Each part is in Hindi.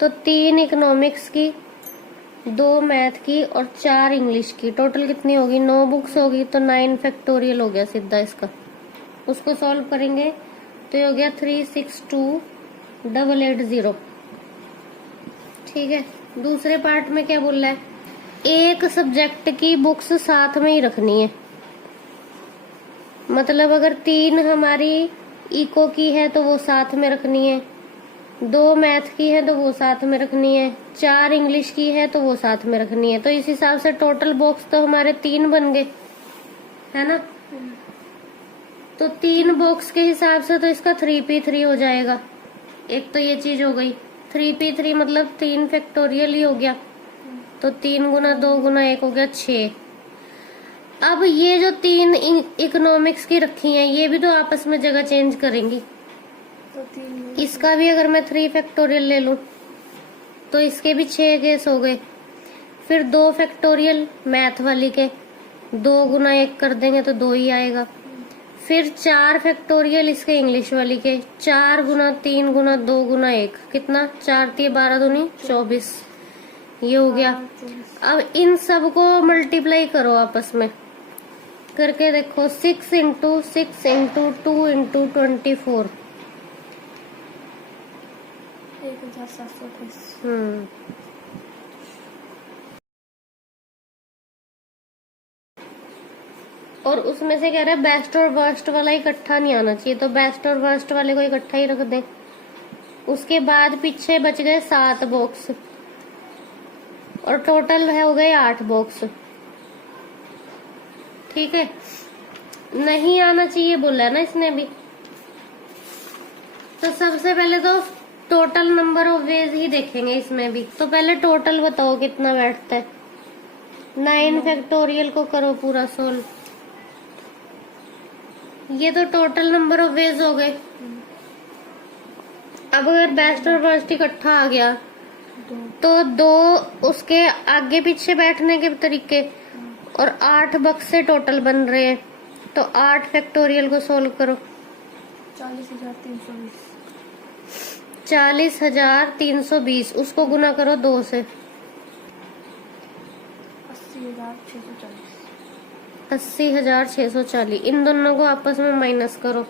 तो 3 इकोनॉमिक्स की, 2 मैथ की और 4 इंग्लिश की, टोटल कितनी होगी? 9 बुक्स होगी, तो 9 फैक्टोरियल हो गया सीधा इसका। उसको सॉल्व करेंगे तो ये हो गया 3628880। ठीक है। दूसरे पार्ट में क्या बोल रहा है? एक सब्जेक्ट की बुक्स साथ में ही रखनी है। मतलब अगर 3 हमारी इको की है तो वो साथ में रखनी है, 2 मैथ की है तो वो साथ में रखनी है, 4 इंग्लिश की है तो वो साथ में रखनी है। तो इस हिसाब से टोटल बॉक्स तो हमारे 3 बन गए, है ना? तो 3 बॉक्स के हिसाब से तो इसका 3p3 हो जाएगा। एक तो ये चीज हो गई। 3p3 मतलब 3 फैक्टोरियल ही हो गया। तो 3 गुना 2 गुना 1 हो गया 6। अब ये जो 3 इकोनॉमिक्स की रखी हैं, ये भी तो आपस में जगह चेंज करेंगी। तो 3 इसका भी अगर मैं 3 फैक्टोरियल ले लूं तो इसके भी 6 केस हो गए। फिर 2 फैक्टोरियल मैथ वाली के, 2 गुना 1 कर देंगे तो 2 ही आएगा। फिर 4 फैक्टोरियल इसके इंग्लिश वाली के, 4 गुना 3 गुना 2 गुना 1, कितना? 4 3 12 दूनी 24, ये हो गया। अब इन सब को मल्टीप्लाई करो आपस में करके देखो। 6 इंटू 6 इंटू 2 इंटू 24। 1728। और उसमें से कह रहा है बेस्ट और वर्स्ट वाला इकट्ठा नहीं आना चाहिए, तो बेस्ट और वर्स्ट वाले को इकट्ठा ही रख दें। उसके बाद पीछे बच गए 7 बॉक्स और टोटल है हो गए 8 बॉक्स। ठीक है। नहीं आना चाहिए बोला है ना इसने भी। तो सबसे पहले तो टोटल नंबर ऑफ वेज ही देखेंगे इसमें भी। तो पहले टोटल बताओ कितना बैठता है। 9 फैक्टोरियल को करो पूरा सोल्व। ये तो टोटल नंबर ऑफ वेज हो गए। अब अगर बेस्ट और वर्स्ट इकट्ठा आ गया तो 2 उसके आगे पीछे बैठने के तरीके और 8 बक्स से टोटल बन रहे हैं। तो 8 फैक्टोरियल को सोल्व करो। 40,320। 40,320 उसको गुना करो 2 से। 80,640। 80,640। इन दोनों को आपस में माइनस करो।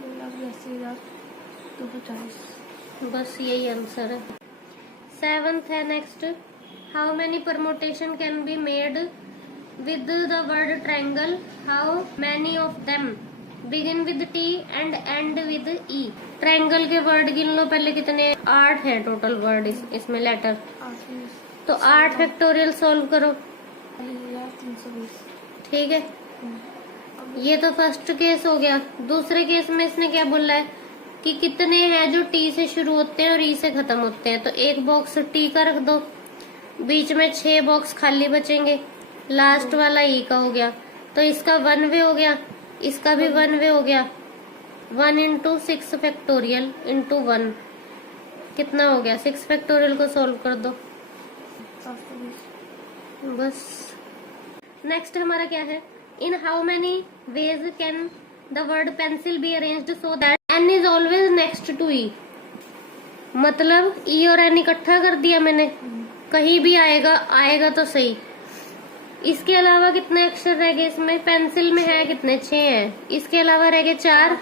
2,80,240। बस यही आंसर है। 7th है next. How many permutation can be made with the word triangle? How many of them begin with T and and with E? Triangle के वर्ड गिन लो पहले कितने? 8 है टोटल वर्ड इसमें लेटर। तो 8 फैक्टोरियल सोल्व करो। 40,320। ठीक है। ये तो फर्स्ट केस हो गया। दूसरे केस में इसने क्या बोला है कि कितने हैं जो टी से शुरू होते हैं और ई से खत्म होते हैं। तो एक बॉक्स टी का रख दो, बीच में 6 बॉक्स खाली बचेंगे, लास्ट वाला ई का हो गया। तो इसका 1 वे हो गया, इसका भी 1 वे हो गया। 1 इंटू 6 फैक्टोरियल इंटू 1 कितना हो गया? 6 फैक्टोरियल को सोल्व कर दो। 720। बस। नेक्स्ट हमारा क्या है? In how many ways can the word pencil be arranged so that N is always next to E? मतलब ई और एन इकट्ठा कर दिया मैंने, कहीं भी आएगा आएगा तो सही। इसके अलावा कितने अक्षर रह गए इसमें? पेंसिल में है कितने? 6 हैं। इसके अलावा रह गए 4,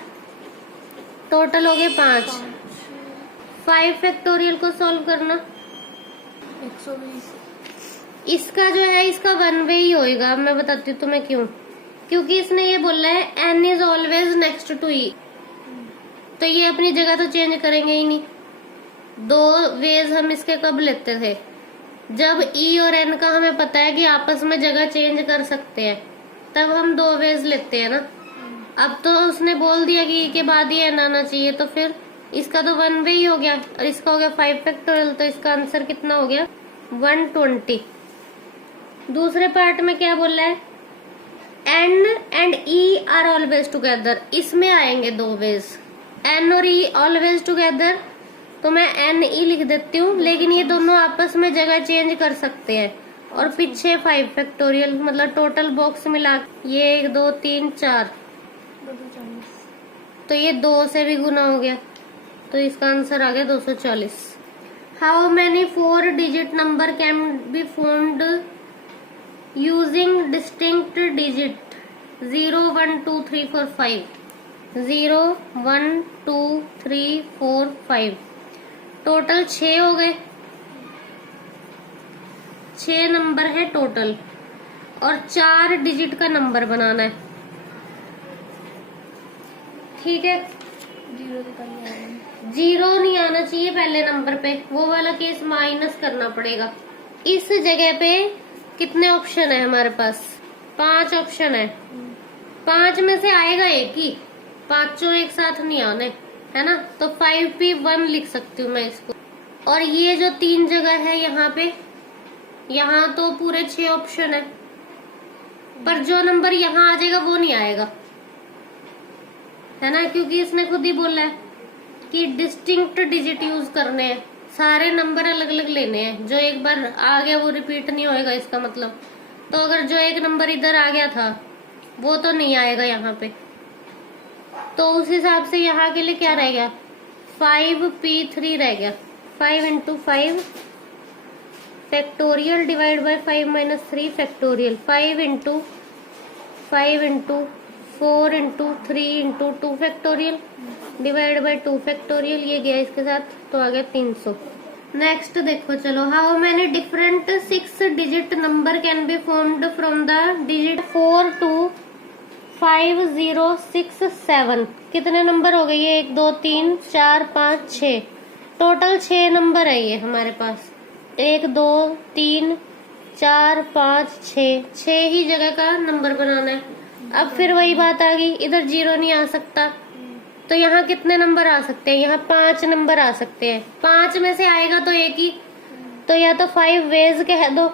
टोटल हो गए 5। 5 फैक्टोरियल को सॉल्व करना। 120। इसका जो है इसका 1 वे ही होएगा। अब मैं बताती हूँ तुम्हें क्यों। क्योंकि इसने ये बोला है N is always next to E, तो ये अपनी जगह तो चेंज करेंगे ही नहीं। 2 वेज हम इसके कब लेते थे? जब ई और एन का हमें पता है कि आपस में जगह चेंज कर सकते हैं, तब हम 2 वेज लेते हैं ना। अब तो उसने बोल दिया कि ई के बाद ही एन आना चाहिए, तो फिर इसका तो 1 वे ही हो गया और इसका हो गया 5 फैक्टोरियल। तो इसका आंसर कितना हो गया? 120। दूसरे पार्ट में क्या बोल रहा है? N and E are always together. इसमें आएंगे 2 वेज, एन और ई ऑलवेज टुगेदर। तो मैं एन ई लिख देती हूँ, लेकिन ये दोनों आपस में जगह चेंज कर सकते हैं। और पीछे 5 फैक्टोरियल, मतलब टोटल बॉक्स मिला ये 1 2 3 4, 240। तो ये 2 से भी गुना हो गया, तो इसका आंसर आ गया 240। How many 4 digit number can be formed using distinct digit 0 1 2 3 4 5 0 1 2 3 4 5 total 6 हो गए। 6 नंबर है टोटल और 4 डिजिट का नंबर बनाना है। ठीक है, 0 तो पहले आएगा। 0 नहीं आना चाहिए पहले नंबर पे, वो वाला केस माइनस करना पड़ेगा। इस जगह पे कितने ऑप्शन है हमारे पास? 5 ऑप्शन है। 5 में से आएगा एक ही, पांचों एक साथ नहीं आने, है ना। तो 5P1 लिख सकती हूँ मैं इसको। और ये जो 3 जगह है यहाँ पे, यहाँ तो पूरे 6 ऑप्शन है, पर जो नंबर यहाँ आ जाएगा वो नहीं आएगा, है ना, क्योंकि इसने खुद ही बोला है कि डिस्टिंक्ट डिजिट यूज करने हैं, सारे नंबर अलग अलग लेने हैं। जो एक बार आ गया वो रिपीट नहीं होएगा, इसका मतलब। तो अगर जो एक नंबर इधर आ गया था वो तो नहीं आएगा यहाँ पे, तो उस हिसाब से यहाँ के लिए क्या रह गया? 5P3 रह गया। 5 into 5 factorial divide by 5 minus 3 factorial. 5 into 4 into 3 into 2 factorial divide by 2 factorial. ये गया इसके साथ, तो आ गया 300। नेक्स्ट देखो, चलो, how many different 6 digit number can be formed from the digit 4 2 5 0 6 7। कितने नंबर हो गए ये? 1 2 3 4 5 6, टोटल 6 नंबर है ये हमारे पास। 1 2 3 4 5 6 ही जगह का नंबर बनाना है। अब फिर वही बात आ गई, इधर 0 नहीं आ सकता, तो यहाँ कितने नंबर आ सकते हैं? यहाँ 5 नंबर आ सकते हैं। 5 में से आएगा तो एक ही, तो या तो 5 वेज कह दो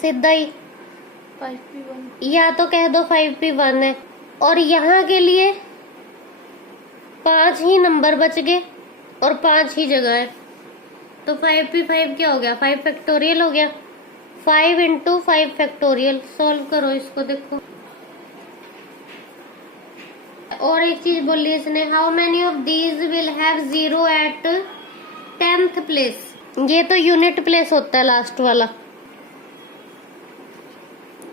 सीधा ही, 5P1 या तो कह दो 5P1 है। और यहाँ के लिए 5 ही नंबर बच गए और 5 ही जगह है, तो 5P5 क्या हो गया? 5 फैक्टोरियल हो गया। 5 इंटू 5 फैक्टोरियल। सोल्व करो इसको, देखो। और एक चीज बोली इसने, how many of these will have 0 at 10th place. ये तो यूनिट प्लेस होता है लास्ट वाला,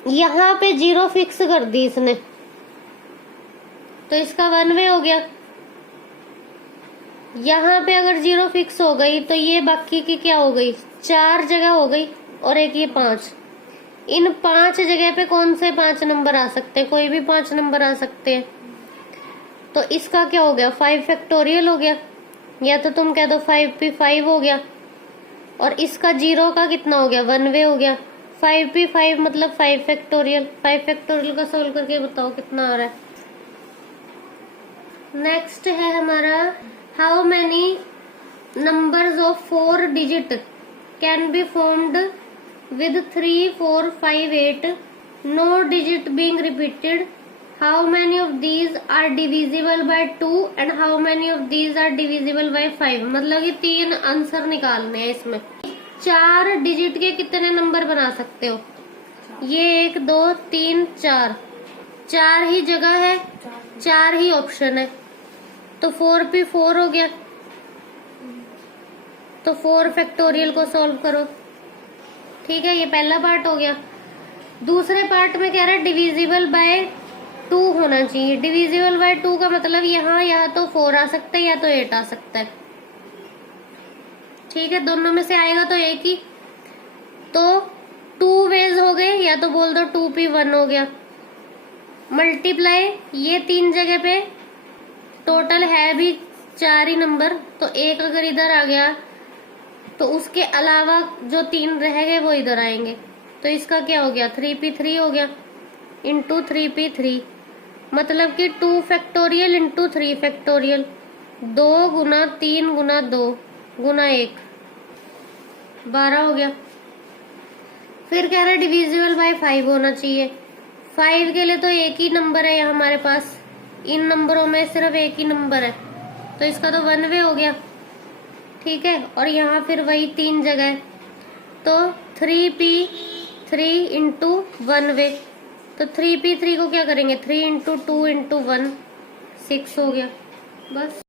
यहाँ पे 0 फिक्स कर दी इसने, तो इसका 1 वे हो गया। यहाँ पे अगर 0 फिक्स हो गई तो ये बाकी की क्या हो गई? 4 जगह हो गई और एक ये 5। इन 5 जगह पे कौन से 5 नंबर आ सकते हैं? कोई भी 5 नंबर आ सकते हैं। तो इसका क्या हो गया? 5 फैक्टोरियल हो गया, या तो तुम कह दो 5P5 हो गया। और इसका 0 का कितना हो गया? 1 वे हो गया। 5P5 मतलब 5 फैक्टोरियल। 5 फैक्टोरियल का सोल्व करके बताओ कितना आ रहा है। नेक्स्ट है हमारा, how many numbers of 4 digit can be formed with 3 4 5 8 no digit being repeated. How many of these are divisible by 2 and how many of these are divisible by 5। मतलब ये 3 आंसर निकालने हैं इसमें। 4 डिजिट के कितने नंबर बना सकते हो? ये 1 2 3 4, 4 ही जगह है, 4 ही ऑप्शन है, तो 4P4 हो गया। तो 4 फैक्टोरियल को सॉल्व करो। ठीक है, ये पहला पार्ट हो गया। दूसरे पार्ट में कह रहा है डिविजिबल बाय 2 होना चाहिए। डिविजिबल बाय 2 का मतलब यहाँ या तो 4 आ सकता है या तो 8 आ सकता है। ठीक है, दोनों में से आएगा तो एक ही, तो 2 वेज हो गए, या तो बोल दो 2P1 हो गया। मल्टीप्लाई ये 3 जगह पे टोटल है भी 4 ही नंबर, तो एक अगर इधर आ गया तो उसके अलावा जो 3 रह गए वो इधर आएंगे। तो इसका क्या हो गया? 3P3 हो गया इंटू 3P3, मतलब कि 2 फैक्टोरियल इंटू 3 फैक्टोरियल। 2 गुना 3 गुना 2 गुना 1, 12 हो गया। फिर कह रहा है डिविजिबल बाय 5 होना चाहिए। 5 के लिए तो एक ही नंबर है यहाँ हमारे पास, इन नंबरों में सिर्फ एक ही नंबर है, तो इसका तो 1 वे हो गया। ठीक है, और यहाँ फिर वही 3 जगह है, तो 3P3 इंटू 1 वे। तो 3P3 को क्या करेंगे? 3 इंटू 2 इंटू 1, 6 हो गया। बस